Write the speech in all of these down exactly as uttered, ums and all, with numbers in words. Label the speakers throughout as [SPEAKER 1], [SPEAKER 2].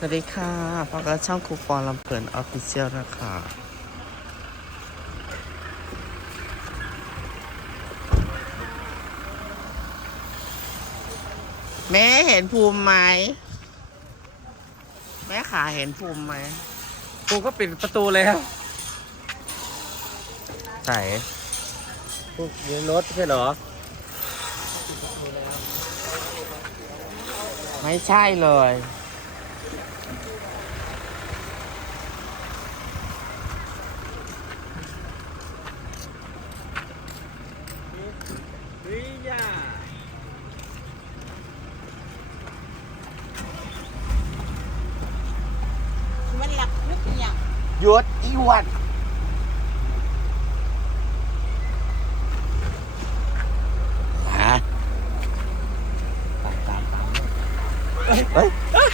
[SPEAKER 1] สวัสดีค่ะพบกับช่องครูปอนลำเพลินออฟฟิเชียลนะคะแม่เห็นภูมิไหมแม่ขาเห็นภูมิไหม
[SPEAKER 2] กูก็ปิดประตูแล้ว
[SPEAKER 1] ใส่
[SPEAKER 2] พวกยืนรถใช่เหรอ
[SPEAKER 1] ไม่ใช่เลย
[SPEAKER 2] วิยา
[SPEAKER 3] มันหลักนึกอย่าง
[SPEAKER 1] หยุดอีวัดฮะตามตามตามเฮ้ยเฮ้ย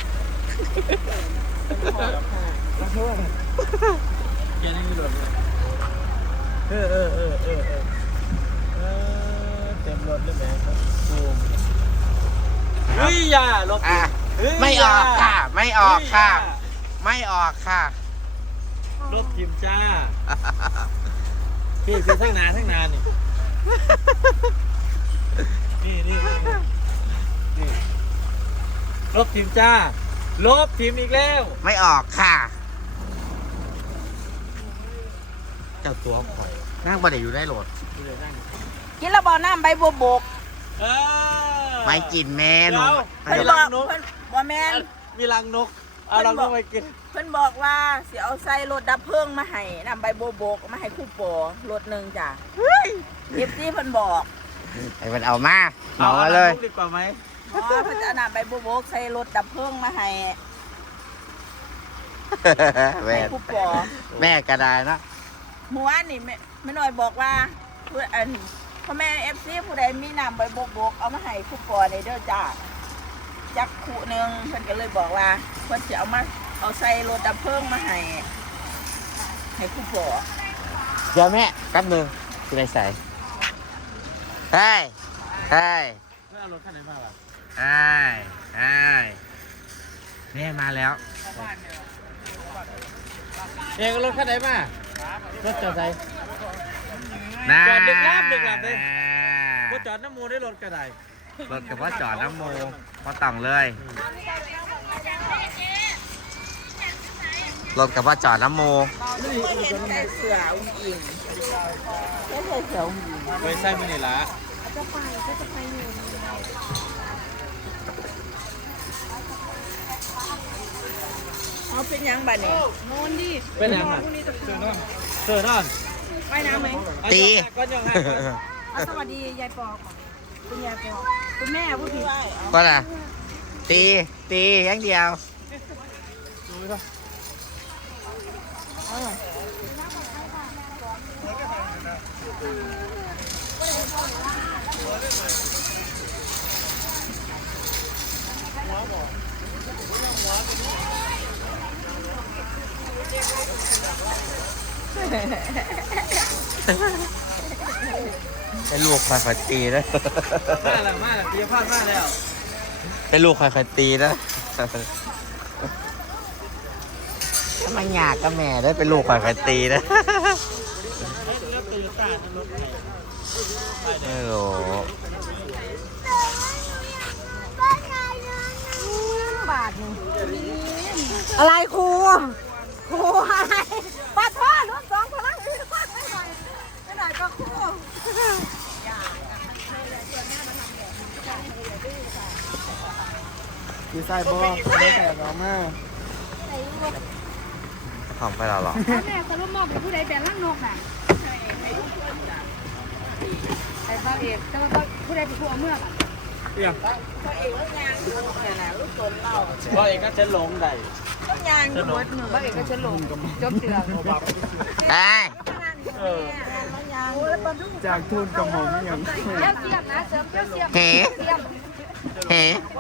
[SPEAKER 2] ขอโทษแกนี่มีรถเลยเออเออเออเออเออเออเต็มรถเลยแม่ครับบูมวิยาลบ
[SPEAKER 1] อ่ะไม่ออกค่ะไม่ออกค่ะไม่ออกค่ะ
[SPEAKER 2] รถทีมจ้าพี่คือทั้งนานทั้งนานนี่นี่นี่นี่ลบทีมจ้าลบทีมอีกแล้ว
[SPEAKER 1] ไม่ออกค่ะเจ้าตัวข่อยนั่งบันไดอยู่ได้โหลด
[SPEAKER 3] กินแล้วบ่น้ำใบบัวบก
[SPEAKER 2] เออ
[SPEAKER 1] ไม่กินแม่หนู
[SPEAKER 3] เพิ่นบอกเพิ่นบ่แม่น
[SPEAKER 2] มีรังนกเอารังนกไปกิน
[SPEAKER 3] เพิ่นบอกว่าสิเอาใส่รถดับเพลิงมาให้น้ำใบบัวบกมาให้คู่ปอรถหนึ่งจ้ะเฮ้ยเอฟซีเพิ่นบอก
[SPEAKER 1] ไอ้มันเอามาเหมามาเลย
[SPEAKER 2] รังนกดีกว่าไหม
[SPEAKER 3] อ๋อเพิ่นจะเอาน้ำใบบัวบกใส่รถดับเพลิงมาให้
[SPEAKER 1] แม่
[SPEAKER 3] ให้คู่ปอ
[SPEAKER 1] แม่กระไดนะ
[SPEAKER 3] เมื่อวานนี่แม่แม่น้อยบอกว่าเพื่ออันพ่อแม่เอฟซีผู้ใดมีน้ำใบบัวบกเอามาให้คู่ปอในเด้อจ้าจักคู่หนึ่งเพิ่นก็เลยบอกว่าเพิ่นจะเอามาเอาใส่รถดับเพลิงมาให้ให้คู่ปอ
[SPEAKER 1] เดี๋ยวแม่แป๊บนึงจะไปใส่เฮ้ยเฮ้ย
[SPEAKER 2] ไม่เอารถคันไหนมาล่ะ
[SPEAKER 1] เฮ้ยเฮ้ยแม่มาแล้ว
[SPEAKER 2] เองเอารถคันไหนมารถจอดไหน
[SPEAKER 1] นะ
[SPEAKER 2] จอดดึกลับดึกลับเลยรถจอดน้ำมูได้รถกระได
[SPEAKER 1] รถกับว่าจอดน้ำโมพอต่องเลย รถกับว่าจอดน้ำโม
[SPEAKER 3] ไม่เห็นใส่เสื้ออุ้งอิงไม่ใส่เสื้ออุ้งอิง
[SPEAKER 2] ไปใส่มันนี่ละ
[SPEAKER 3] จะไปก็จะไปอยู่เอาเป็นยังบ้านี่นอนดิ
[SPEAKER 2] เป็นยังไงเสือนอนเสือนอน
[SPEAKER 3] ไปน้ำไหม
[SPEAKER 1] ตี
[SPEAKER 2] ก็ยังไง
[SPEAKER 3] สวัสดียายปอก่อนคุณยายปอคุณแม่ผู้ผิด
[SPEAKER 1] ก็ล่ะตีตีอย่างเดียว เป็นลูกคอยคอยตีนะ
[SPEAKER 2] มาแล้วมาแล้วปีพาดมาแล้ว
[SPEAKER 1] เป็นลูกคอยคอยตีนะถ้ามันยากก็แม่ได้เป็นลูกคอยคอยตีนะโอ้โห
[SPEAKER 3] บาทหนึ่งอะไรครูครูอะไรปาท่อรถสองพลังไม่หน่อยไม่หน่อยก็ครู
[SPEAKER 2] ดีไซน์บอลไม่แต่เรามา
[SPEAKER 1] ของไปเราหรอ
[SPEAKER 4] แม่สรุปมอบเป็นผู้ใดเป็นร่างนกน่ะไอ้ฟ้าเอกแต่ว่าผู้ใดเป็นผู้เอาเมื่อก่ะ
[SPEAKER 2] เอี่ยม
[SPEAKER 3] เขาเองลูกยางนี่นะลูกตนเรา
[SPEAKER 2] บอลเองก็จะลงได้
[SPEAKER 3] ลูกยางอยู่บนมือ
[SPEAKER 4] ฟ้าเอกก็จะลงจบเตือน
[SPEAKER 1] ไอ้
[SPEAKER 2] เออ
[SPEAKER 3] ลูกยางโอ้แล้วบรรทุก
[SPEAKER 2] จากทุนกับผมยัง
[SPEAKER 4] เจ้าเสียมนะเสริมเจ้าเสียม
[SPEAKER 1] เฮ้
[SPEAKER 4] เสียม
[SPEAKER 1] เฮ้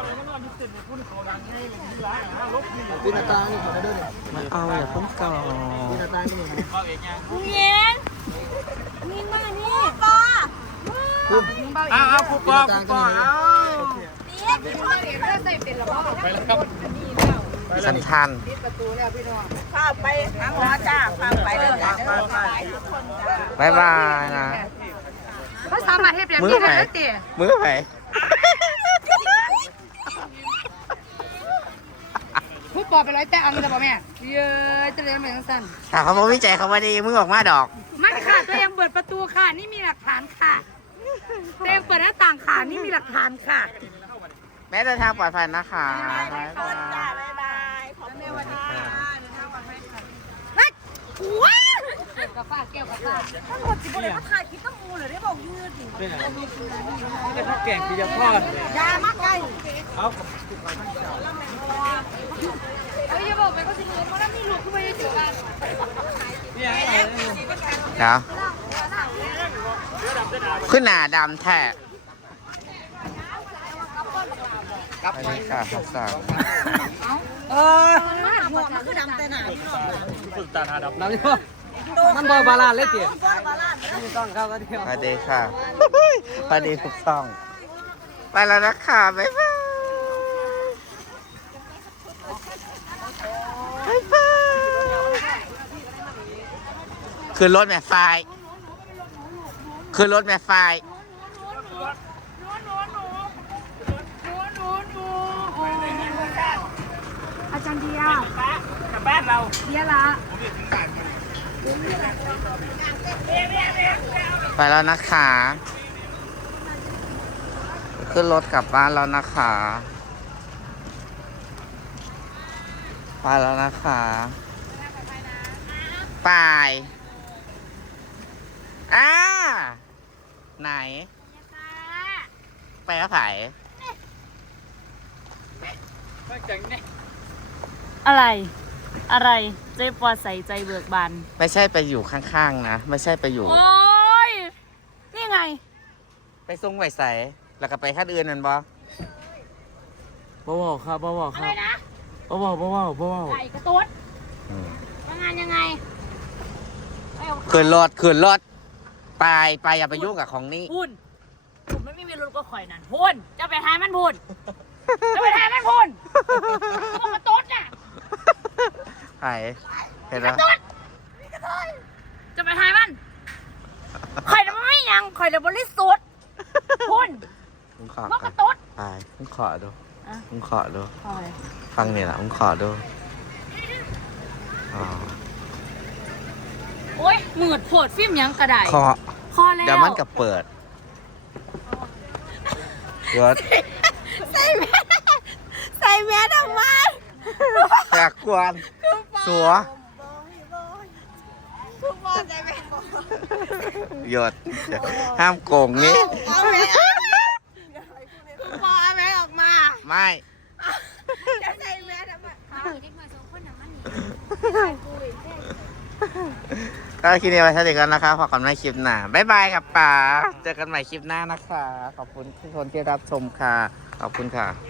[SPEAKER 2] ดินาตานี่ขอได้ด้วย
[SPEAKER 1] มาเอาอย่าเพิ่งก่อน
[SPEAKER 2] ดินาตานี่บอลเองยัง
[SPEAKER 3] เย็น
[SPEAKER 4] นิ่งมากนี่
[SPEAKER 3] ปอ
[SPEAKER 2] อ้าวปุ๊บปุ๊บปุ๊บอ้าว
[SPEAKER 3] เย็น
[SPEAKER 4] ฟ้าเอกก็ใส่เป็นระเบ้า
[SPEAKER 2] ไปแล้วครับ
[SPEAKER 1] สันทัน
[SPEAKER 4] ปิดประตูแล้วพี่น้อง
[SPEAKER 3] ข้าไปหาหมอจ้าข้าไปเด้อจ้าเด้อไปทุกคนจ้า
[SPEAKER 1] บายบายนะ
[SPEAKER 4] เขาสามารถเฮ็ดแบบนี้ได้เลยติ
[SPEAKER 1] มือไหน
[SPEAKER 4] พูดปอไปร้อยแต่เอาเงินจะบอกแม่เย้ยจะเรียนไปทั้งสั้น
[SPEAKER 1] ถามเขาบอกวิจัยเขาว่าดีมือออกมาดอก
[SPEAKER 4] ไม่ค่ะตัวเองเปิดประตูค่ะนี่มีหลักฐานค่ะตัวเองเปิดหน้าต่างค่ะนี่มีหลักฐานค่ะ
[SPEAKER 1] แม่เดินทางปลอดภัยนะคะบ๊าย
[SPEAKER 3] ทุกคนจ้า
[SPEAKER 1] บาย
[SPEAKER 3] บ๊ายบายขอบคุณค่ะ
[SPEAKER 4] ว้าวกาแฟแก้วกาแฟทั้งหมดสิบคนเลยเขาถ่ายคลิปต้องมูเลยได้บอกยืดดิ
[SPEAKER 2] เป็นอะไรจะทักแก่งที่จะพ่อกันเลย
[SPEAKER 4] ยามาใกล้
[SPEAKER 2] เอา
[SPEAKER 4] เอ้ยอย่าบอกไปก็สิรู้ว่ามีลูกขึ้นมาเยอะๆกัน
[SPEAKER 2] เนี่ยอะไร
[SPEAKER 1] เดี๋ยวขึ้นหนาดำแท้อันนี้ค่ะทักษะ
[SPEAKER 2] เออ
[SPEAKER 4] หัวมันคือดำแต่หนาพี่น้อง
[SPEAKER 2] ฝึกตาหาดับน้ำใช่ปะมันบอลบาลานเลยเตี๋ยไม่ต้องเข้าก็เที่ยว
[SPEAKER 1] สวัสดีค่ะสวัสดีทุกช่อง ไปแล้วนะคะบ๊ายบายบ๊ายบายคือรถแม่ไฟคือรถแม่ไฟ
[SPEAKER 4] อาจารย์เดีย
[SPEAKER 2] กับบ้านเรา
[SPEAKER 4] เดียละ
[SPEAKER 1] ไปแล้วนะคะขึ้นรถกลับบ้านแล้วนะคะไปแล้วนะคะไปอ่าไหน ไปกับไผ่
[SPEAKER 2] ไม่จังเนี่ย
[SPEAKER 5] อะไร อะไรใจปอใส่ใจเบิกบาน
[SPEAKER 1] ไม่ใช่ไปอยู่ข้างๆนะ ไม่ใช่ไปอยู่
[SPEAKER 5] โอ้ย นี่ไง
[SPEAKER 1] ไปส่งไหวใสแล้วก็ไปขั้นอื่นนั่นบ่
[SPEAKER 2] บ่าวครับบ่าวค
[SPEAKER 5] อะ
[SPEAKER 2] รั
[SPEAKER 5] ไร
[SPEAKER 2] บ
[SPEAKER 5] นะ
[SPEAKER 2] บ่าวบ่าวบ่าว
[SPEAKER 5] ไก่กระตุ้นทำงานยังไงไม่เอา
[SPEAKER 1] ขึ้นรถขึ้นรถไปไปอย่าไปยุ่งกับของนี้
[SPEAKER 5] พูนผมไม่มีรถก็ข่อยนั่นพูนจะไปหามันพูนจะไปหามันพูนพวกกระตุ้นน่ะ
[SPEAKER 1] ไผ่เห็นแล้ว
[SPEAKER 5] จะไปหามันข่อยน่ะมันไม่ยังข่อยน่ะบริสุทธิ์พูน
[SPEAKER 1] มึงขอ
[SPEAKER 5] พวก
[SPEAKER 1] กั
[SPEAKER 5] ก
[SPEAKER 1] น
[SPEAKER 5] ระตุ้น
[SPEAKER 1] ไปมึงขอดู
[SPEAKER 5] อ่ะ
[SPEAKER 1] มึงขอดู
[SPEAKER 5] ข่อย
[SPEAKER 1] ฟังนี่แหละมึงขอดูอ๋อ
[SPEAKER 5] โอ้ยหมืดโผดฟิล์มยังกระได
[SPEAKER 1] ขอ
[SPEAKER 5] คอแล้ว
[SPEAKER 1] เดี๋ยวมันกับเปิดเปิด
[SPEAKER 3] ใส่แมสใส่แมสทำไม
[SPEAKER 1] แตกกวนสัว
[SPEAKER 3] ทุกคนใส่แมส
[SPEAKER 1] หยดห้ามโกงนี้
[SPEAKER 3] เอาแมสทุกคนเอาแมสออกมา
[SPEAKER 1] ไม่
[SPEAKER 3] จะใส่แมสทำไม
[SPEAKER 1] ก็คลิปนี้ไว้เท่านี้กันนะคะพบกันในคลิปหน้าบ๊ายบายครับป๋าเจอกันใหม่คลิปหน้านะคะ ขอบคุณทุกคนที่รับชมค่ะ ขอบคุณค่ะ